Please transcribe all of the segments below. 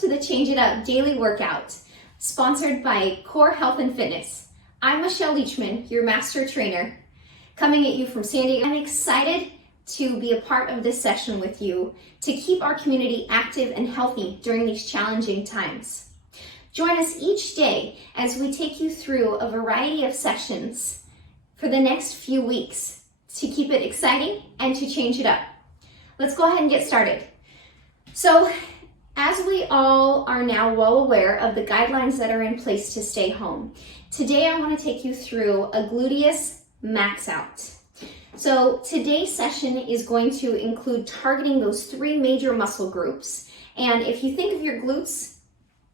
to the Change It Up Daily Workout, sponsored by Core Health and Fitness. I'm Michelle Leachman, your master trainer, coming at you from San Diego. I'm excited to be a part of this session with you to keep our community active and healthy during these challenging times. Join us each day as we take you through a variety of sessions for the next few weeks to keep it exciting and to change it up. Let's go ahead and get started. So, as we all are now well aware of the guidelines that are in place to stay home, today I want to take you through a Gluteus Maxout. So today's session is going to include targeting those three major muscle groups. And if you think of your glutes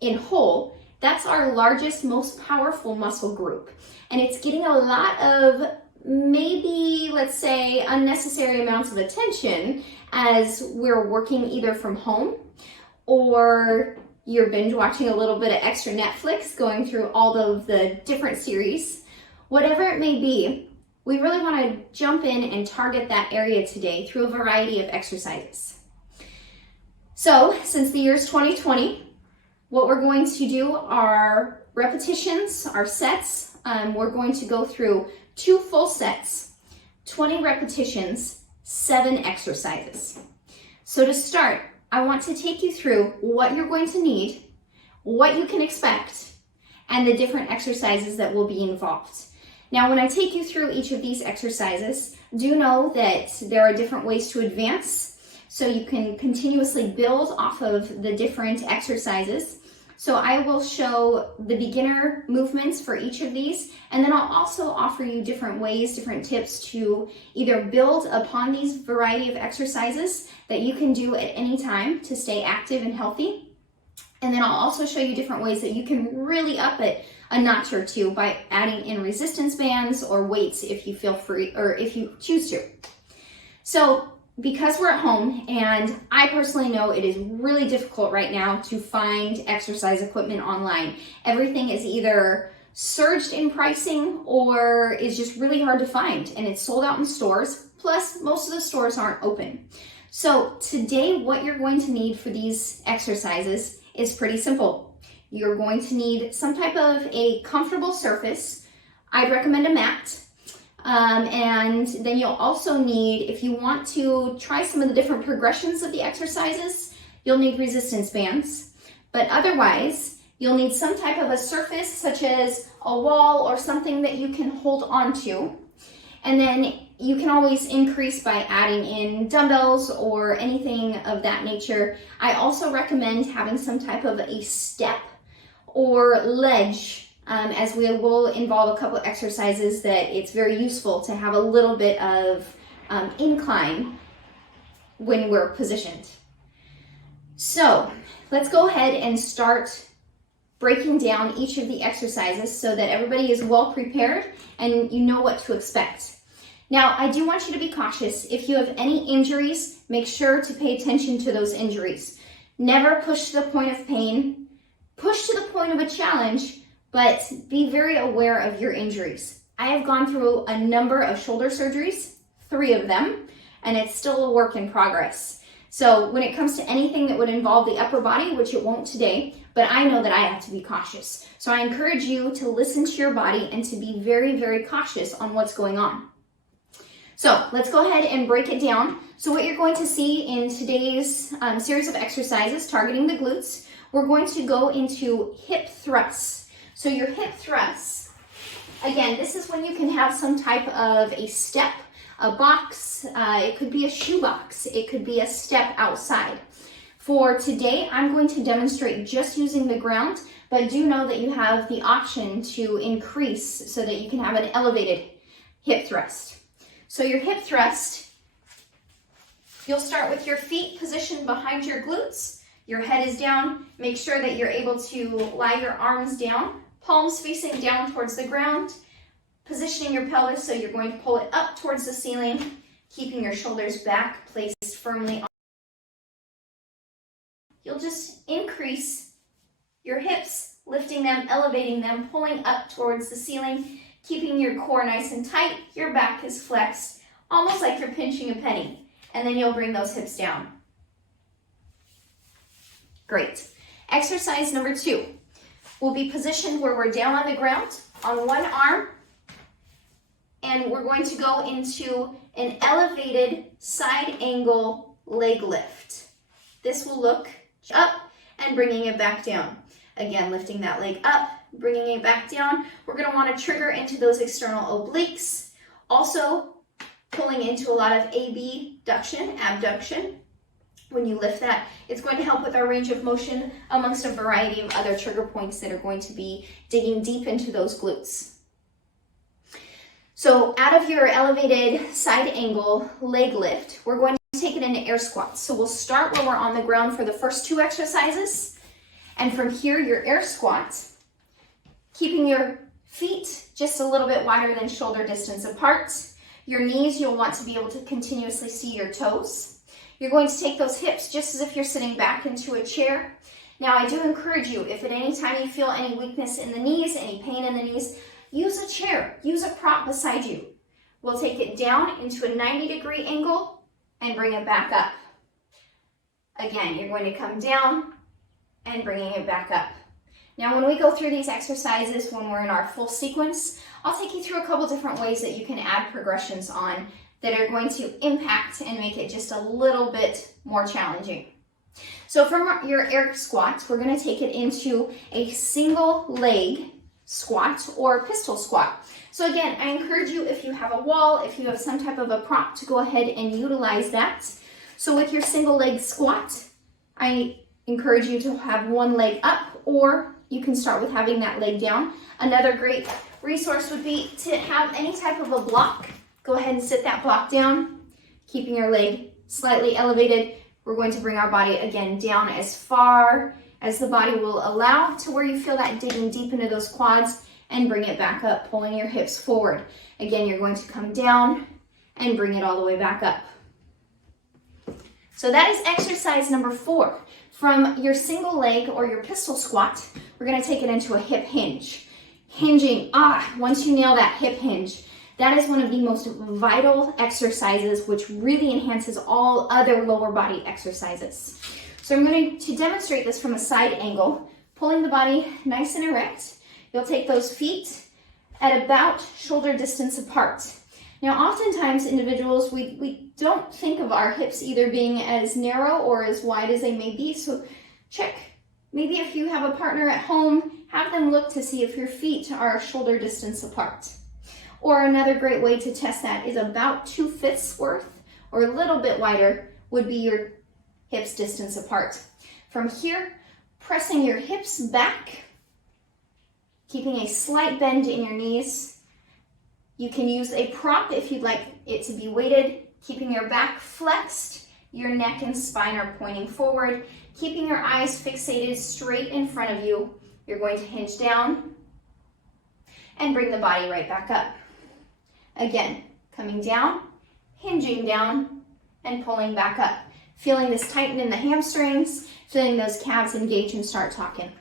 in whole, that's our largest, most powerful muscle group. And it's getting a lot of maybe, let's say, unnecessary amounts of attention as we're working either from home or you're binge watching a little bit of extra Netflix, going through all of the different series. Whatever it may be, we really want to jump in and target that area today through a variety of exercises. So, since the year is 2020, what we're going to do are repetitions, our sets. We're going to go through 2 full sets, 20 repetitions, 7 exercises. So to start, I want to take you through what you're going to need, what you can expect, and the different exercises that will be involved. Now, when I take you through each of these exercises, do know that there are different ways to advance, so you can continuously build off of the different exercises. So I will show the beginner movements for each of these, and then I'll also offer you different ways, different tips to either build upon these variety of exercises that you can do at any time to stay active and healthy. And then I'll also show you different ways that you can really up it a notch or two by adding in resistance bands or weights if you feel free or if you choose to. So because we're at home, and I personally know it is really difficult right now to find exercise equipment online. Everything is either surged in pricing or is just really hard to find, and it's sold out in stores, plus most of the stores aren't open. So today, what you're going to need for these exercises is pretty simple. You're going to need some type of a comfortable surface. I'd recommend a mat. And then you'll also need, if you want to try some of the different progressions of the exercises, you'll need resistance bands. But otherwise, you'll need some type of a surface, such as a wall or something that you can hold on to. And then you can always increase by adding in dumbbells or anything of that nature. I also recommend having some type of a step or ledge, as we will involve a couple exercises that it's very useful to have a little bit of incline when we're positioned. So let's go ahead and start breaking down each of the exercises so that everybody is well prepared and you know what to expect. Now, I do want you to be cautious. If you have any injuries, make sure to pay attention to those injuries. Never push to the point of pain. Push to the point of a challenge, but be very aware of your injuries. I have gone through a number of shoulder surgeries, 3 of them, and it's still a work in progress. So when it comes to anything that would involve the upper body, which it won't today, but I know that I have to be cautious. So I encourage you to listen to your body and to be very, very cautious on what's going on. So let's go ahead and break it down. So what you're going to see in today's series of exercises targeting the glutes, we're going to go into hip thrusts. So your hip thrusts, again, this is when you can have some type of a step, a box, it could be a shoe box, it could be a step outside. For today, I'm going to demonstrate just using the ground, but do know that you have the option to increase so that you can have an elevated hip thrust. So your hip thrust, you'll start with your feet positioned behind your glutes. Your head is down. Make sure that you're able to lie your arms down, palms facing down towards the ground, positioning your pelvis so you're going to pull it up towards the ceiling, keeping your shoulders back, placed firmly on. You'll just increase your hips, lifting them, elevating them, pulling up towards the ceiling, keeping your core nice and tight. Your back is flexed, almost like you're pinching a penny. And then you'll bring those hips down. Great. Exercise number 2. We'll be positioned where we're down on the ground on one arm, and we're going to go into an elevated side angle leg lift. This will look up and bringing it back down. Again, lifting that leg up, bringing it back down. We're going to want to trigger into those external obliques. Also, pulling into a lot of abduction. When you lift that, it's going to help with our range of motion amongst a variety of other trigger points that are going to be digging deep into those glutes. So out of your elevated side angle leg lift, we're going to take it into air squats. So we'll start where we're on the ground for the first 2 exercises. And from here, your air squat, keeping your feet just a little bit wider than shoulder distance apart. Your knees, you'll want to be able to continuously see your toes. You're going to take those hips just as if you're sitting back into a chair. Now, I do encourage you, if at any time you feel any weakness in the knees, any pain in the knees, use a chair, use a prop beside you. We'll take it down into a 90-degree angle and bring it back up. Again, you're going to come down and bringing it back up. Now, when we go through these exercises, when we're in our full sequence, I'll take you through a couple different ways that you can add progressions on that are going to impact and make it just a little bit more challenging. So from your air squats, we're going to take it into a single leg squat or pistol squat. So again, I encourage you, if you have a wall, if you have some type of a prop, to go ahead and utilize that. So with your single leg squat, I encourage you to have one leg up, or you can start with having that leg down. Another great resource would be to have any type of a block. Go ahead and sit that block down, keeping your leg slightly elevated. We're going to bring our body again down as far as the body will allow, to where you feel that digging deep into those quads, and bring it back up, pulling your hips forward. Again, you're going to come down and bring it all the way back up. So that is exercise number 4. From your single leg or your pistol squat, we're going to take it into a hip hinge. Hinging, once you nail that hip hinge, that is one of the most vital exercises, which really enhances all other lower body exercises. So I'm going to demonstrate this from a side angle, pulling the body nice and erect. You'll take those feet at about shoulder distance apart. Now, oftentimes individuals, we don't think of our hips either being as narrow or as wide as they may be. So check, maybe if you have a partner at home, have them look to see if your feet are shoulder distance apart. Or another great way to test that is about 2/5 worth, or a little bit wider, would be your hips distance apart. From here, pressing your hips back, keeping a slight bend in your knees. You can use a prop if you'd like it to be weighted, keeping your back flexed, your neck and spine are pointing forward, keeping your eyes fixated straight in front of you. You're going to hinge down and bring the body right back up. Again, coming down, hinging down, and pulling back up. Feeling this tighten in the hamstrings, feeling those calves engage and start talking.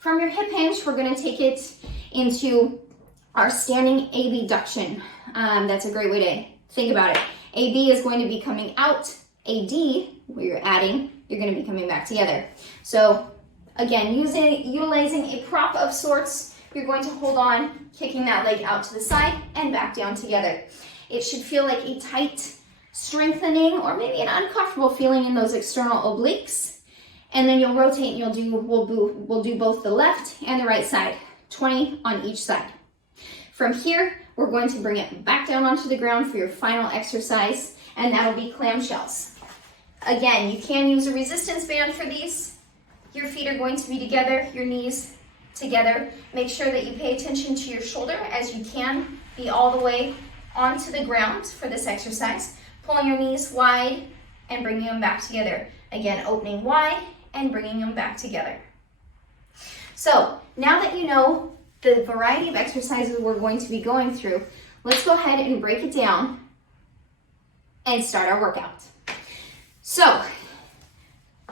From your hip hinge, we're going to take it into our standing abduction. That's a great way to think about it. AB is going to be coming out. AD, where you're adding, you're going to be coming back together. So again, utilizing a prop of sorts, you're going to hold on, kicking that leg out to the side and back down together. It should feel like a tight strengthening, or maybe an uncomfortable feeling in those external obliques. And then you'll rotate and we'll do both the left and the right side, 20 on each side. From here, we're going to bring it back down onto the ground for your final exercise, and that'll be clamshells. Again, you can use a resistance band for these. Your feet are going to be together, your knees together. Make sure that you pay attention to your shoulder as you can be all the way onto the ground for this exercise. Pulling your knees wide and bringing them back together. Again, opening wide and bringing them back together. So now that you know the variety of exercises we're going to be going through, let's go ahead and break it down and start our workout. So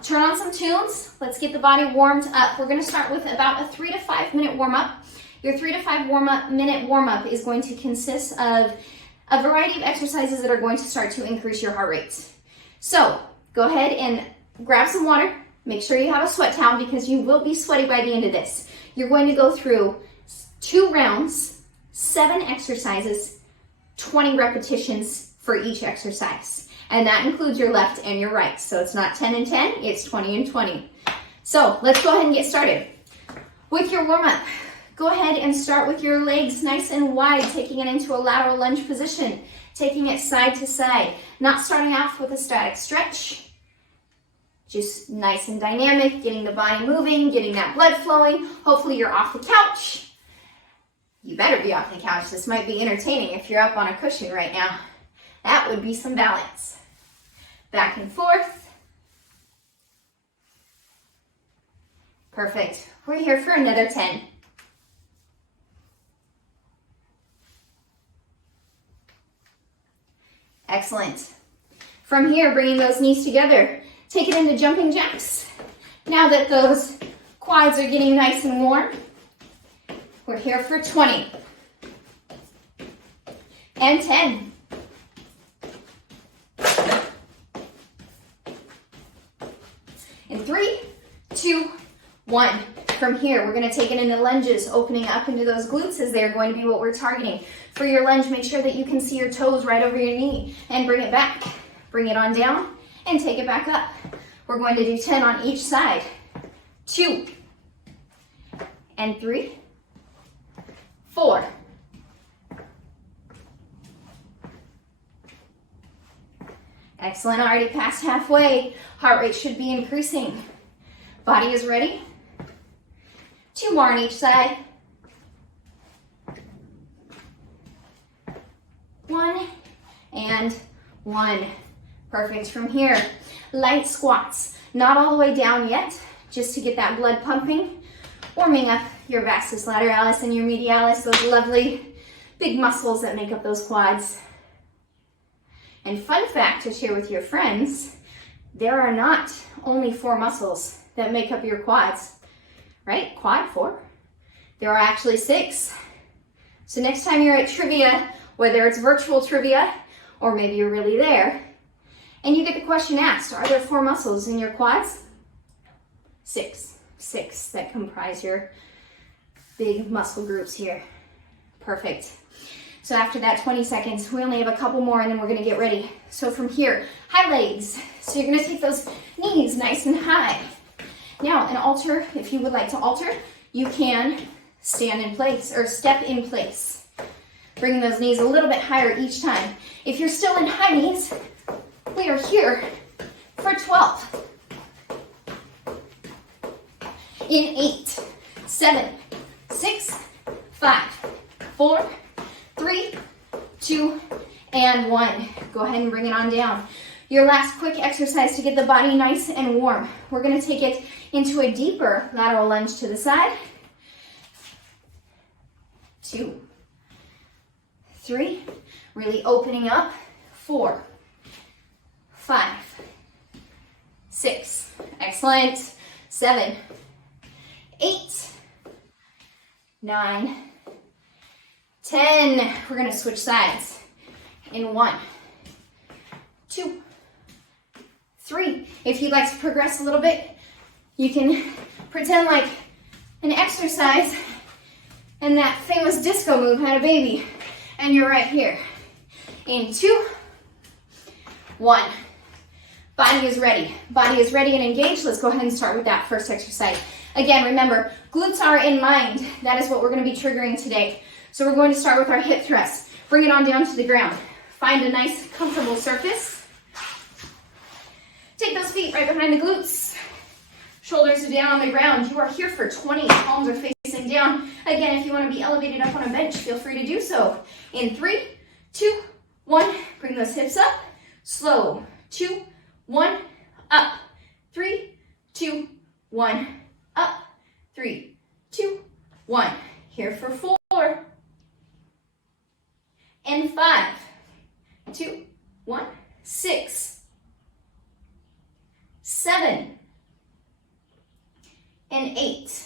turn on some tunes. Let's get the body warmed up. We're going to start with about a 3 to 5 minute warm-up. Your 3 to 5 minute warm-up is going to consist of a variety of exercises that are going to start to increase your heart rate. So go ahead and grab some water, Make sure you have a sweat towel because you will be sweaty by the end of this. You're going to go through 2 rounds, 7 exercises, 20 repetitions for each exercise. And that includes your left and your right. So it's not 10 and 10, it's 20 and 20. So let's go ahead and get started. With your warm-up, go ahead and start with your legs nice and wide, taking it into a lateral lunge position, taking it side to side, not starting off with a static stretch. Just nice and dynamic, getting the body moving, getting that blood flowing. Hopefully you're off the couch. You better be off the couch. This might be entertaining if you're up on a cushion right now. That would be some balance. Back and forth. Perfect. We're here for another 10. Excellent. From here, bringing those knees together, take it into jumping jacks. Now that those quads are getting nice and warm, we're here for 20 and 10. In 3, 2, 1. From here, we're going to take it into lunges, opening up into those glutes as they're going to be what we're targeting. For your lunge, make sure that you can see your toes right over your knee and bring it back. Bring it on down and take it back up. We're going to do 10 on each side. 2 and 3, 4. Excellent, already past halfway. Heart rate should be increasing. Body is ready. 2 more on each side. 1 and 1. Perfect. From here, light squats. Not all the way down yet, just to get that blood pumping, warming up your vastus lateralis and your medialis, those lovely big muscles that make up those quads. And fun fact to share with your friends, there are not only 4 muscles that make up your quads, right? Quad 4. There are actually 6. So next time you're at trivia, whether it's virtual trivia or maybe you're really there, and you get the question asked, are there 4 muscles in your quads? 6. 6 that comprise your big muscle groups here. Perfect. So after that 20 seconds, we only have a couple more and then we're gonna get ready. So from here, high legs. So you're gonna take those knees nice and high. Now, an alter, if you would like to alter, you can stand in place or step in place. Bringing those knees a little bit higher each time. If you're still in high knees, we are here for 12. In 8, 7, 6, 5, 4, 3, 2, and 1. Go ahead and bring it on down. Your last quick exercise to get the body nice and warm. We're going to take it into a deeper lateral lunge to the side. 2, 3, really opening up. 4, 5, 6, excellent. 7, 8, 9, 10. We're gonna switch sides in 1, 2, 3. If you'd like to progress a little bit, you can pretend like an exercise and that famous disco move had a baby, and you're right here. In 2, 1. Body is ready. Body is ready and engaged. Let's go ahead and start with that first exercise. Again, remember, glutes are in mind. That is what we're going to be triggering today. So we're going to start with our hip thrust. Bring it on down to the ground. Find a nice, comfortable surface. Take those feet right behind the glutes. Shoulders are down on the ground. You are here for 20. Palms are facing down. Again, if you want to be elevated up on a bench, feel free to do so. In 3, 2, 1. Bring those hips up. Slow. 2, 1. Up. 3, 2, 1. Up. 3, 2, 1. Here for 4. And 5, 2, 1. 6, 7, and 8,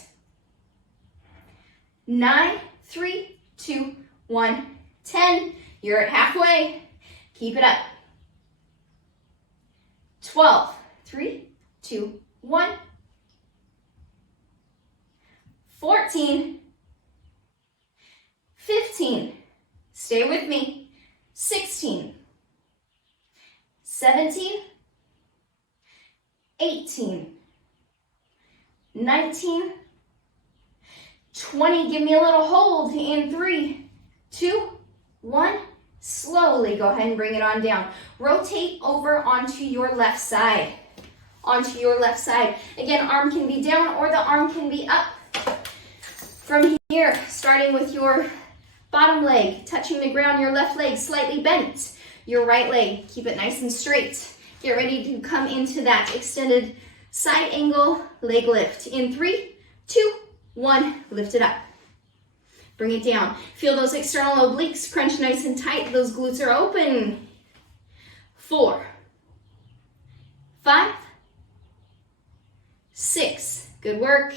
9, 3, 2, 1, 10. You're at halfway. Keep it up. 12, 3, 2, 1, 14, 15, stay with me, 16, 17, 18, 19, 20. Give me a little hold in 3, 2, 1. Slowly go ahead and bring it on down. Rotate over onto your left side. Onto your left side. Again, arm can be down or the arm can be up. From here, starting with your bottom leg, touching the ground, your left leg slightly bent. Your right leg, keep it nice and straight. Get ready to come into that extended side angle leg lift. In 3, 2, 1, lift it up. Bring it down. Feel those external obliques crunch nice and tight. Those glutes are open. 4, 5, 6, good work.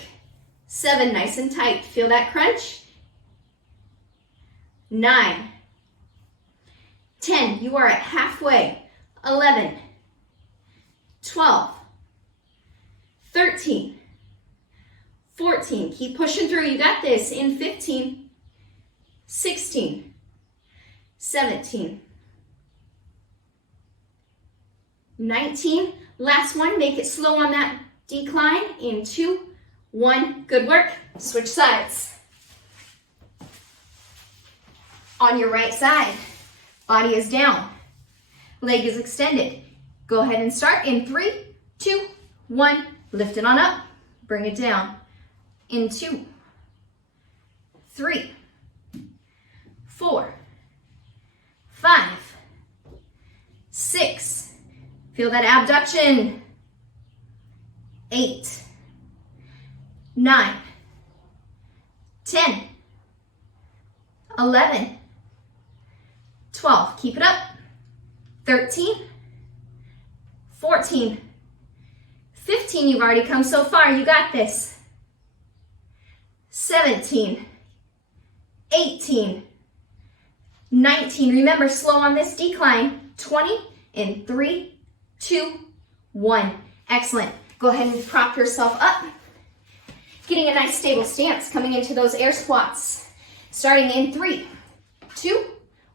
7, nice and tight. Feel that crunch. 9, 10, you are at halfway. 11, 12, 13, 14, keep pushing through, you got this. In 15, 16, 17, 19, last one, make it slow on that decline. In 2, 1, good work. Switch sides. On your right side, body is down, leg is extended. Go ahead and start in 3, 2, 1, lift it on up, bring it down. In 2, 3, 4, 5, 6, feel that abduction. 8, 9, 10, 11, 12, keep it up. 13, 14, 15, you've already come so far, you got this. 17, 18, 19, remember slow on this decline. 20, in 3, 2, 1, excellent. Go ahead and prop yourself up. Getting a nice stable stance, coming into those air squats. Starting in 3, 2,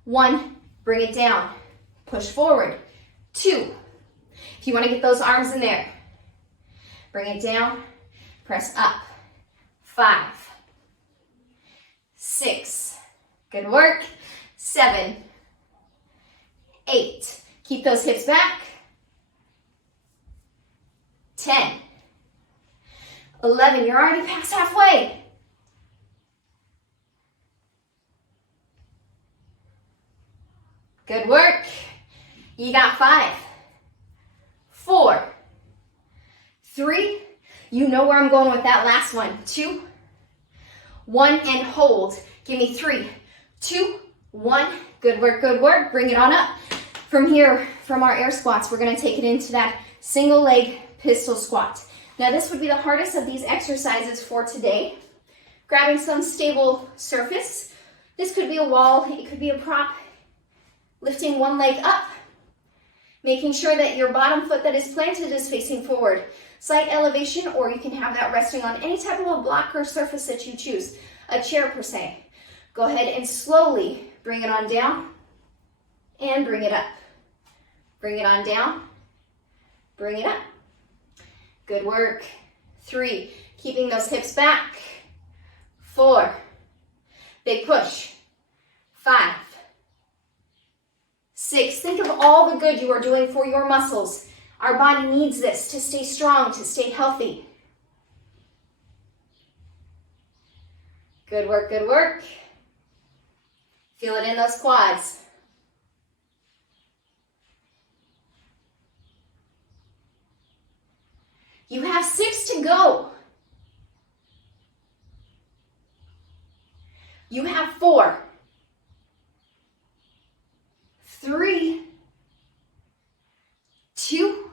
1, bring it down. Push forward. 2, if you want to get those arms in there. Bring it down, press up. 5, 6, good work. 7, 8, keep those hips back. 10, 11, you're already past halfway. Good work. You got 5, 4, 3, you know where I'm going with that last one. 2, 1, and hold. Give me 3, 2, 1. Good work, good work. Bring it on up. From here, from our air squats, we're gonna take it into that single leg pistol squat. Now this would be the hardest of these exercises for today. Grabbing some stable surface. This could be a wall, it could be a prop. Lifting one leg up. Making sure that your bottom foot that is planted is facing forward. Slight elevation, or you can have that resting on any type of a block or surface that you choose. A chair per se. Go ahead and slowly bring it on down and bring it up. Bring it on down, bring it up. Good work. 3, keeping those hips back. 4, big push. 5, 6, think of all the good you are doing for your muscles. Our body needs this to stay strong, to stay healthy. Good work, good work. Feel it in those quads. You have 6 to go. You have 4, 3, 2,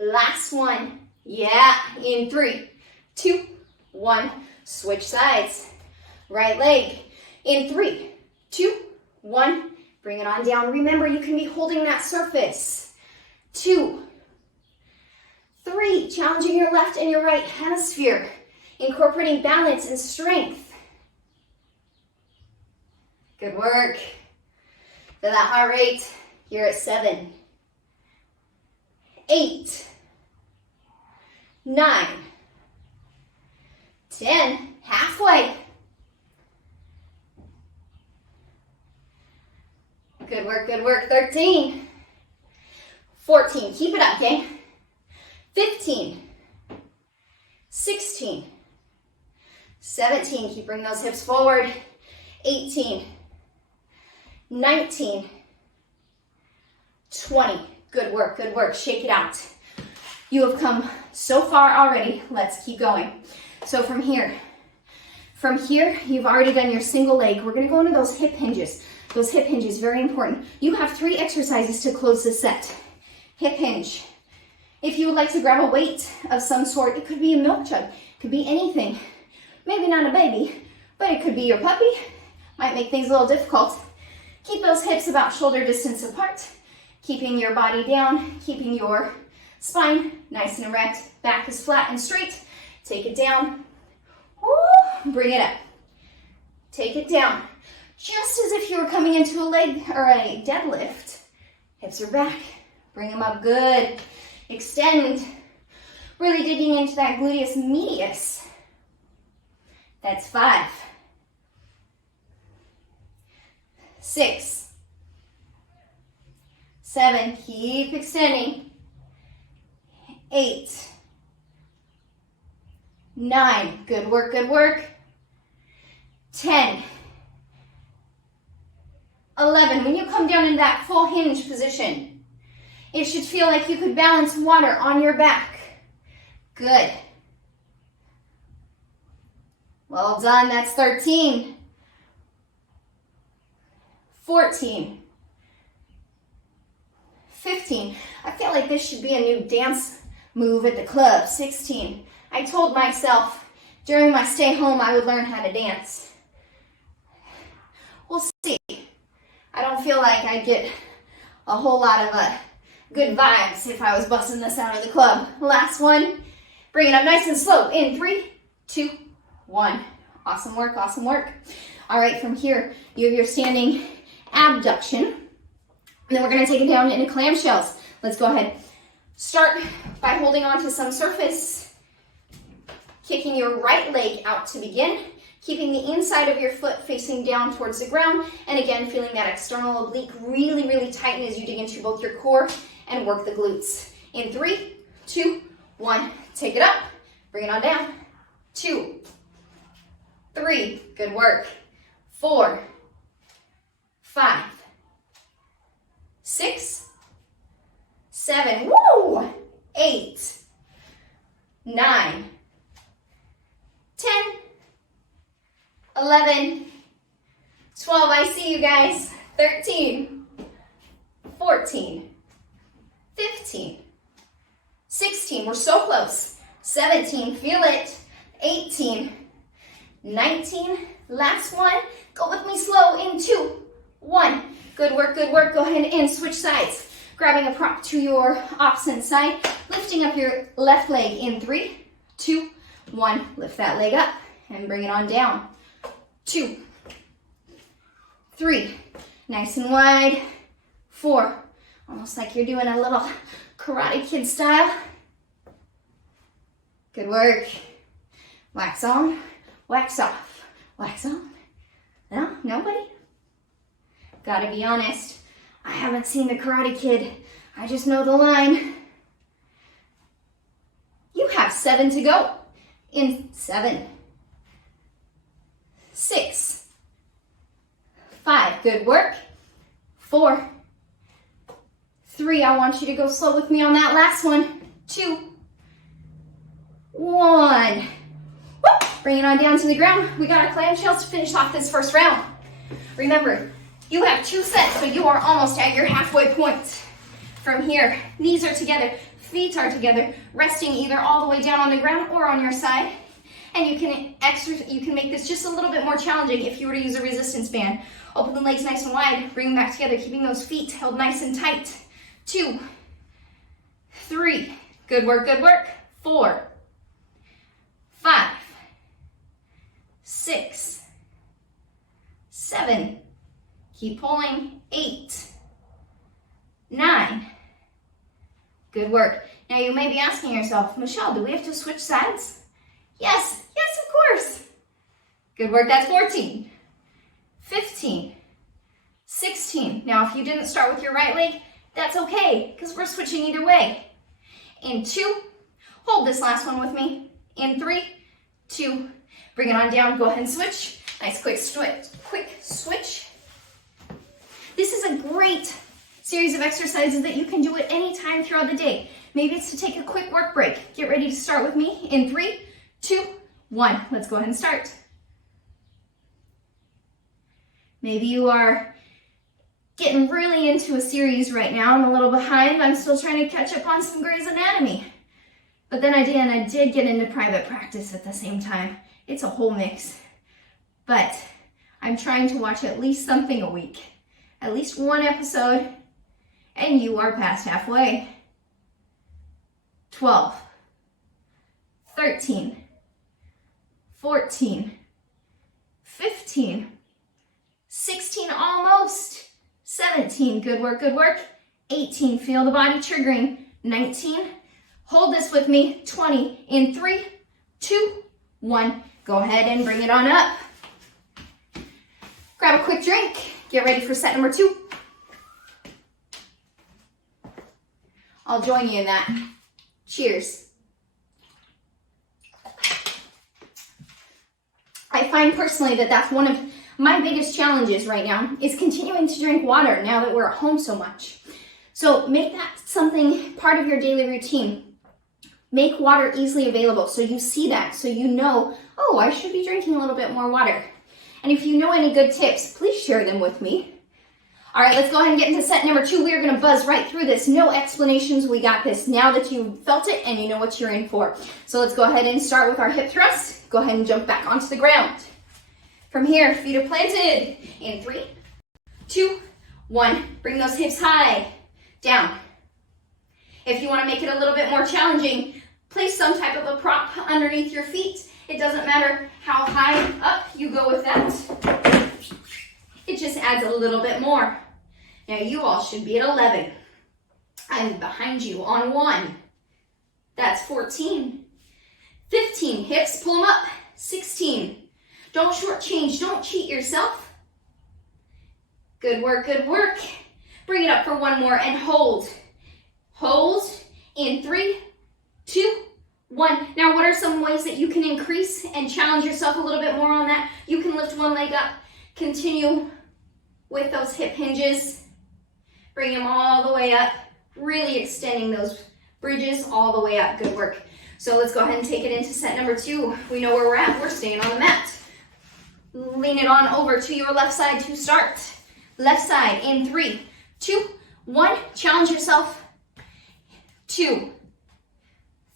last one. Yeah, in 3, 2, 1, switch sides. Right leg. In 3, 2, 1, bring it on down. Remember, you can be holding that surface. 2, 3, challenging your left and your right hemisphere, incorporating balance and strength. Good work. Feel that heart rate. You're at 7, 8, 9, 10, halfway. Good work, good work. 13, 14, keep it up, gang. 15, 16, 17, keep bringing those hips forward. 18, 19, 20. Good work, good work. Shake it out. You have come so far already. Let's keep going. So from here, you've already done your single leg. We're gonna go into those hip hinges. Those hip hinges, very important. You have 3 exercises to close the set. Hip hinge. If you would like to grab a weight of some sort, it could be a milk jug, it could be anything. Maybe not a baby, but it could be your puppy. Might make things a little difficult. Keep those hips about shoulder distance apart, keeping your body down, keeping your spine nice and erect, back is flat and straight. Take it down. Woo, bring it up. Take it down. Just as if you were coming into a leg or a deadlift. Hips are back. Bring them up. Good. Extend. Really digging into that gluteus medius. That's 5, 6, 7. Keep extending. 8, 9. Good work, good work. 10, 11. When you come down in that full hinge position, it should feel like you could balance water on your back. Good. Well done. That's 13, 14, 15. I feel like this should be a new dance move at the club. 16. I told myself during my stay home I would learn how to dance. We'll see. I don't feel like I'd get a whole lot of good vibes if I was busting this out of the club. Last one. Bring it up nice and slow. In 3, 2, 1. Awesome work, awesome work. All right, from here, you have your standing abduction. And then we're gonna take it down into clamshells. Let's go ahead. Start by holding on to some surface, kicking your right leg out to begin, keeping the inside of your foot facing down towards the ground, and again, feeling that external oblique really, really tighten as you dig into both your core and work the glutes. In 3, 2, 1, take it up, bring it on down. 2, 3, good work. 4, 5, 6, 7, woo! 8, 9, 10, 11, 12, I see you guys. 13, 14, 15, 16, we're so close. 17, feel it. 18, 19, last one. Go with me slow in 2, 1. Good work, good work. Go ahead and switch sides. Grabbing a prop to your opposite side, lifting up your left leg in 3, 2, 1. Lift that leg up and bring it on down. 2, 3, nice and wide. 4, almost like you're doing a little Karate Kid style. Good work. Wax on, wax off, wax on. No, nobody? Gotta be honest, I haven't seen the Karate Kid. I just know the line. You have 7 to go. In 7, 6, 5, good work. 4, 3, I want you to go slow with me on that last one. 2, 1. Woo! Bring it on down to the ground. We got our clamshells to finish off this first round. Remember, you have 2 sets, so you are almost at your halfway point. From here, knees are together, feet are together, resting either all the way down on the ground or on your side. And you can make this just a little bit more challenging if you were to use a resistance band. Open the legs nice and wide, bring them back together, keeping those feet held nice and tight. 2, 3, Good work, good work. 4, 5, 6, 7. Keep pulling. 8, 9. Good work. Now you may be asking yourself, Michelle, do we have to switch sides? Yes, yes, of course. Good work, that's 14, 15, 16. Now if you didn't start with your right leg, that's okay, because we're switching either way. In 2, hold this last one with me. In 3, 2, bring it on down, go ahead and switch. Nice quick switch. This is a great series of exercises that you can do at any time throughout the day. Maybe it's to take a quick work break. Get ready to start with me in 3, 2, 1. Let's go ahead and start. Maybe you are getting really into a series right now. I'm a little behind. I'm still trying to catch up on some Grey's Anatomy. But then I did get into private practice at the same time. It's a whole mix. But I'm trying to watch at least something a week. At least one episode, and you are past halfway. 12, 13, 14, 15, 16, almost. 17, good work, good work. 18, feel the body triggering. 19, hold this with me. 20, in 3, 2, 1. Go ahead and bring it on up. Grab a quick drink. Get ready for set number 2. I'll join you in that. Cheers. I find personally that that's one of my biggest challenges right now is continuing to drink water now that we're at home so much. So make that something part of your daily routine. Make water easily available so you see that, so you know, oh, I should be drinking a little bit more water. And if you know any good tips, please share them with me. All right, let's go ahead and get into set number 2. We are going to buzz right through this. No explanations. We got this now that you felt it and you know what you're in for. So let's go ahead and start with our hip thrust. Go ahead and jump back onto the ground. From here, feet are planted. In 3, 2, 1. Bring those hips high. Down. If you want to make it a little bit more challenging, place some type of a prop underneath your feet. It doesn't matter how high up you go with that. It just adds a little bit more. Now you all should be at 11. I'm behind you on 1. That's 14. 15, hips, pull them up. 16. Don't shortchange, don't cheat yourself. Good work, good work. Bring it up for one more and hold. Hold in 3, 2, 1. Now, what are some ways that you can increase and challenge yourself a little bit more on that? You can lift one leg up, continue with those hip hinges, bring them all the way up, really extending those bridges all the way up. Good work. So let's go ahead and take it into set number 2. We know where we're at. We're staying on the mat. Lean it on over to your left side to start. Left side in 3, 2, 1. Challenge yourself. 2,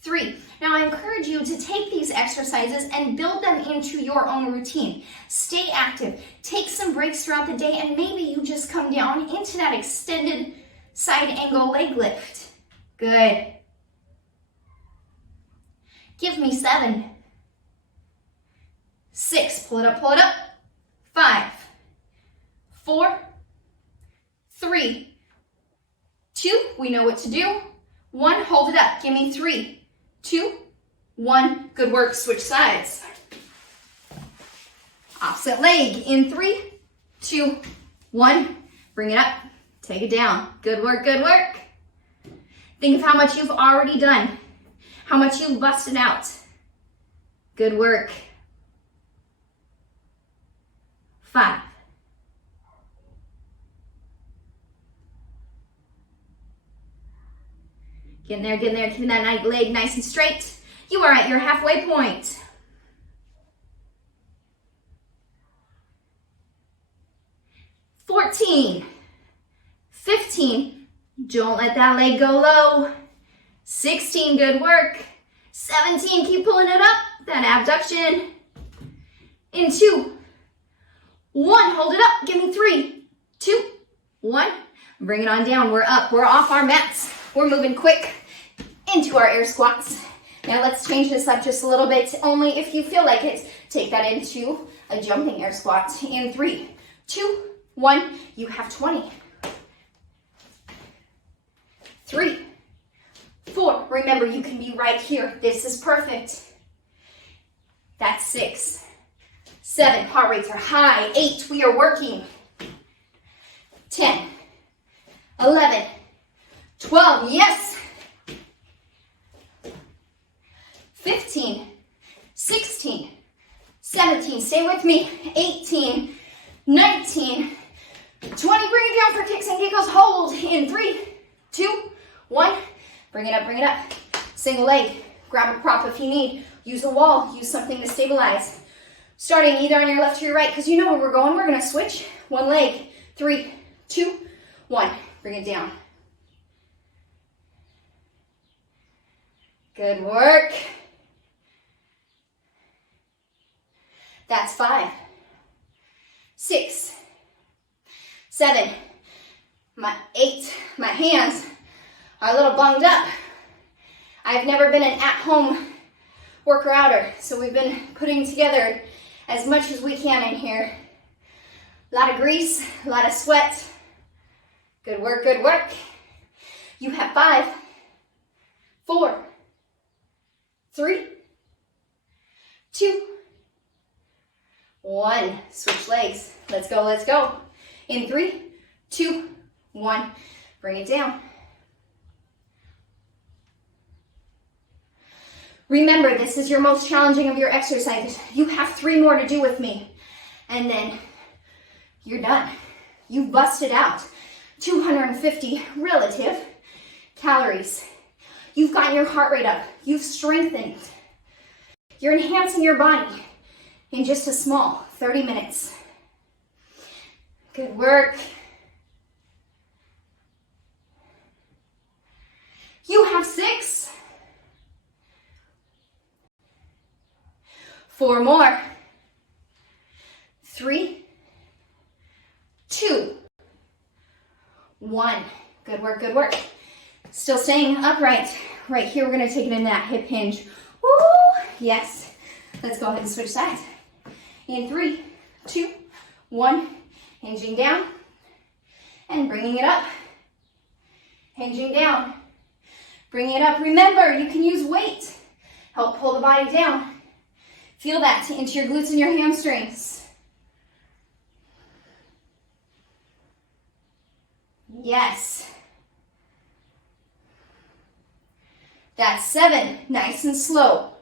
3. Now I encourage you to take these exercises and build them into your own routine. Stay active. Take some breaks throughout the day and maybe you just come down into that extended side angle leg lift. Good. Give me 7. 6, pull it up. 5, 4, 3, 2, we know what to do. 1, hold it up. Give me 3, 2, 1. Good work. Switch sides. Opposite leg in 3, 2, 1. Bring it up. Take it down. Good work, good work. Think of how much you've already done. How much you've busted out. Good work. 5. Get in there, keeping that leg nice and straight. You are at your halfway point. 14, 15, don't let that leg go low. 16, good work. 17, keep pulling it up, that abduction. In 2, 1, hold it up, give me 3, 2, 1. Bring it on down, we're up, we're off our mats. We're moving quick. into our air squats. Now let's change this up just a little bit, only if you feel like it. Take that into a jumping air squat in 3, 2, 1. You have 20. 3, 4. Remember, you can be right here. This is perfect. That's 6, 7. Heart rates are high. 8. We are working. 10, 11, 12. Yes. 15, 16, 17. Stay with me. 18, 19, 20. Bring it down for kicks and giggles. Hold in 3, 2, 1. Bring it up, bring it up. Single leg. Grab a prop if you need. Use the wall. Use something to stabilize. Starting either on your left or your right, because you know where we're going. We're going to switch. One leg. 3, 2, 1. Bring it down. Good work. That's 5, 6, 7, 8. My hands are a little bunged up. I've never been an at-home worker-outer, so we've been putting together as much as we can in here. A lot of grease, a lot of sweat. Good work, good work. You have 5, 4, 3, 2, 1. Switch legs. Let's go, let's go. In 3, 2, 1. Bring it down. Remember, this is your most challenging of your exercises. You have 3 more to do with me. And then you're done. You've busted out 250 relative calories. You've gotten your heart rate up. You've strengthened. You're enhancing your body in just a small 30 minutes. Good work. You have 6. 4 more. 3, 2, 1. Good work, good work. Still staying upright. Right here, we're gonna take it in that hip hinge. Woo! Yes. Let's go ahead and switch sides. In 3, 2, 1. Hinging down and bringing it up. Hinging down, bringing it up. Remember, you can use weight. Help pull the body down. Feel that into your glutes and your hamstrings. Yes. That's 7, nice and slow.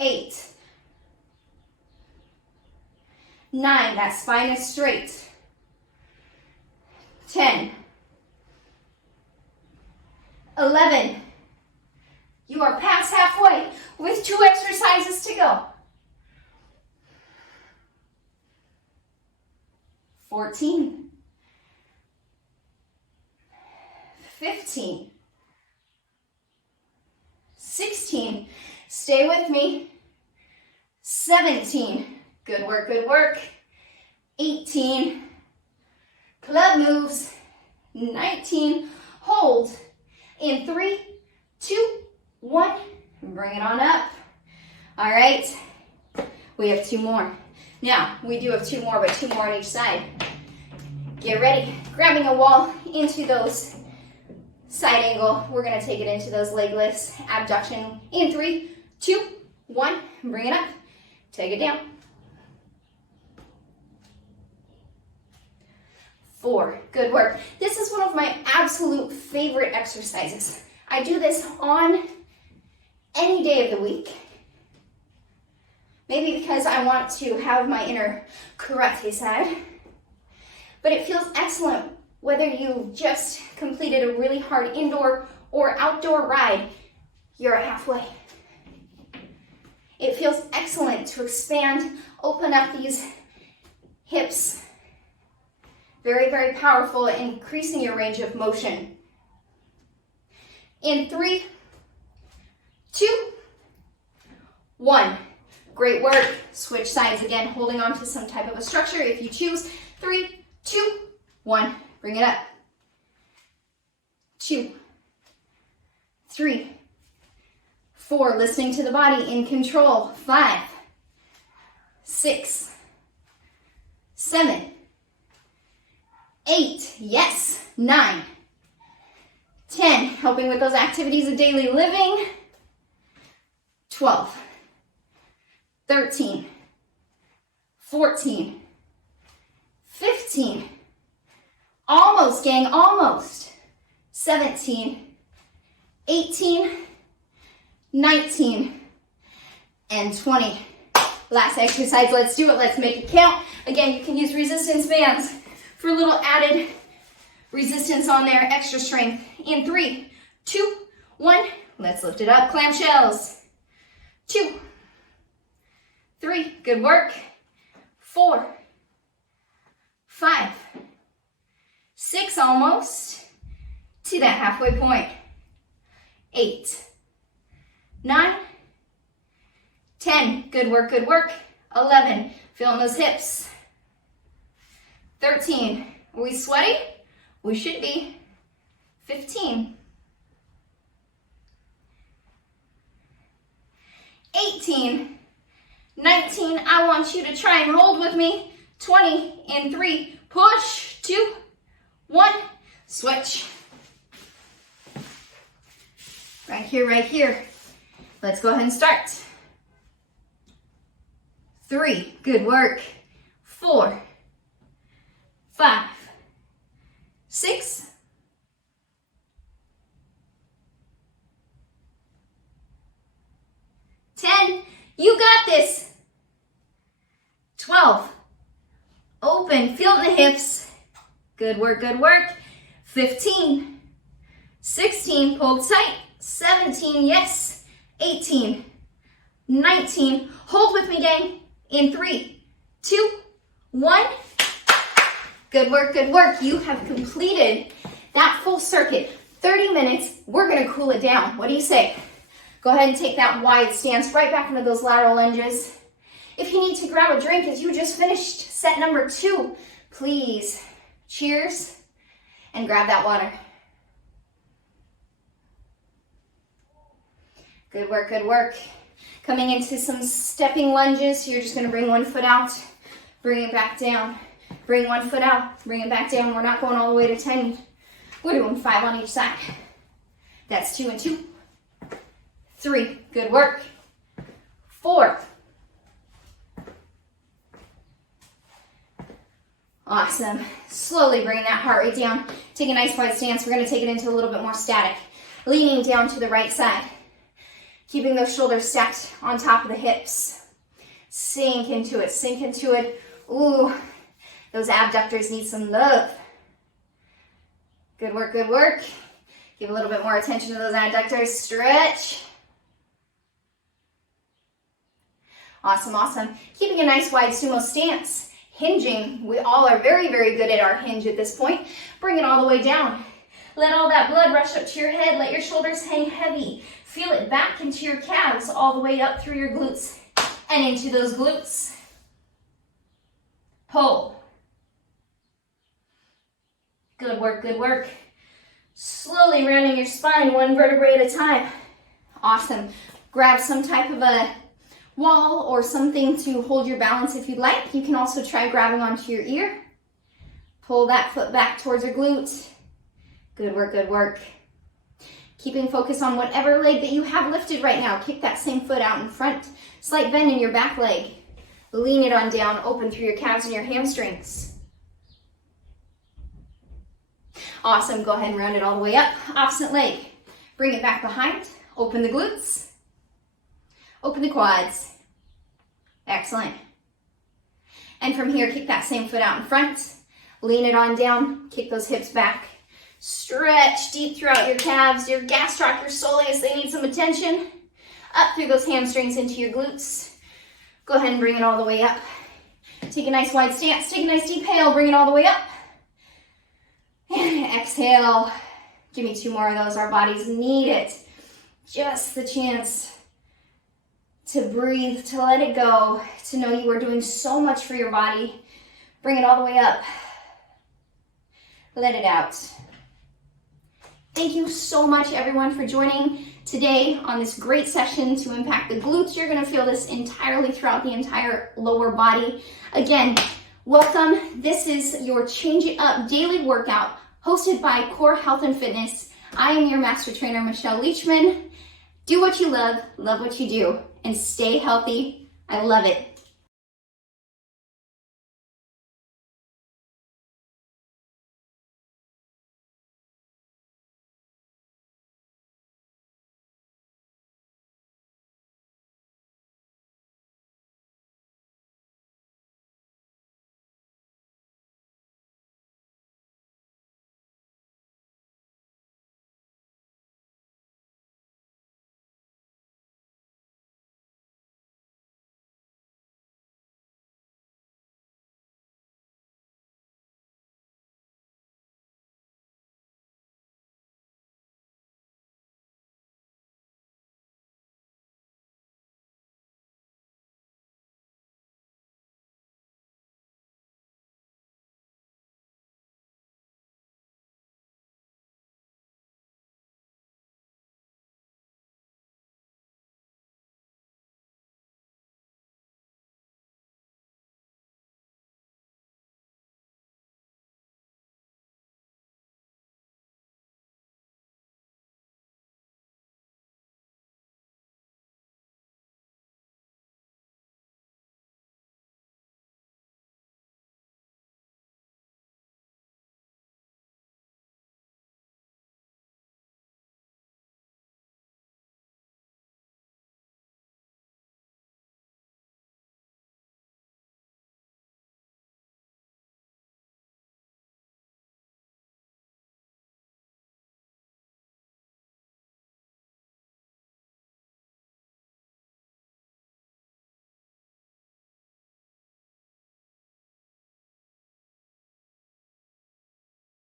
8, 9, that spine is straight. 10, 11, you are past halfway with 2 exercises to go. 14, 15, 16, stay with me. 17, good work, good work. 18, club moves. 19, hold. In 3, 2, 1, bring it on up. All right, we have 2 more. Now, we do have 2 more, but 2 more on each side. Get ready, grabbing a wall into those side angle. We're gonna take it into those leg lifts, abduction. In 3, 2, 1, bring it up, take it down. 4, good work. This is one of my absolute favorite exercises. I do this on any day of the week. Maybe because I want to have my inner karate side. But it feels excellent whether you just completed a really hard indoor or outdoor ride, you're halfway. It feels excellent to expand, open up these hips. Very, very powerful at increasing your range of motion. In 3, 2, 1. Great work. Switch sides again, holding on to some type of a structure if you choose. 3, 2, 1. Bring it up. 2, 3, 4, listening to the body, in control. 5, 6, 7, 8, yes, 9, 10, helping with those activities of daily living. 12, 13, 14, 15, almost gang, almost. 17, 18, 19, and 20. Last exercise, let's do it. Let's make it count. Again, you can use resistance bands for a little added resistance on there, extra strength. In 3, 2, 1, let's lift it up. Clamshells. 2, 3, good work. 4, 5, 6, almost to that halfway point. 8, 9, 10, good work, good work. 11, feeling those hips. 13, are we sweaty? We should be. 15, 18, 19, I want you to try and hold with me. 20, in 3, push, 2, 1, switch. Right here, right here. Let's go ahead and start. 3, good work. 4, 5, 6, 10, you got this. 12, open, feel the hips. Good work, good work. 15, 16, pull tight. 17, yes. 18, 19, hold with me, gang. In 3, 2, 1. Good work, good work. You have completed that full circuit. 30 minutes, we're gonna cool it down. What do you say? Go ahead and take that wide stance right back into those lateral lunges. If you need to grab a drink as you just finished set number 2, please cheers and grab that water. Good work, good work. Coming into some stepping lunges, you're just gonna bring one foot out, bring it back down. Bring one foot out, bring it back down. We're not going all the way to 10. We're doing 5 on each side. That's 2 and 2. 3, good work. 4. Awesome. Slowly bring that heart rate down. Take a nice wide stance. We're gonna take it into a little bit more static. Leaning down to the right side. Keeping those shoulders stacked on top of the hips. Sink into it, sink into it. Ooh, those abductors need some love. Good work, good work. Give a little bit more attention to those adductors. Stretch. Awesome, awesome. Keeping a nice wide sumo stance. Hinging. We all are very, very good at our hinge at this point. Bring it all the way down. Let all that blood rush up to your head. Let your shoulders hang heavy. Feel it back into your calves, all the way up through your glutes and into those glutes. Pull. Good work, good work. Slowly rounding your spine, one vertebrae at a time. Awesome. Grab some type of a wall or something to hold your balance if you'd like. You can also try grabbing onto your ear. Pull that foot back towards your glute. Good work, good work. Keeping focus on whatever leg that you have lifted right now. Kick that same foot out in front. Slight bend in your back leg. Lean it on down, open through your calves and your hamstrings. Awesome, go ahead and round it all the way up. Opposite leg. Bring it back behind. Open the glutes. Open the quads. Excellent. And from here, kick that same foot out in front. Lean it on down. Kick those hips back. Stretch deep throughout your calves, your gastroc, your soleus, they need some attention. Up through those hamstrings into your glutes. Go ahead and bring it all the way up. Take a nice wide stance, take a nice deep inhale, bring it all the way up. And exhale. Give me 2 more of those, our bodies need it. Just the chance to breathe, to let it go, to know you are doing so much for your body. Bring it all the way up. Let it out. Thank you so much, everyone, for joining today on this great session to impact the glutes. You're going to feel this entirely throughout the entire lower body. Again, welcome. This is your Change It Up daily workout hosted by Core Health and Fitness. I am your master trainer, Michelle Leachman. Do what you love what you do, and stay healthy. I love it.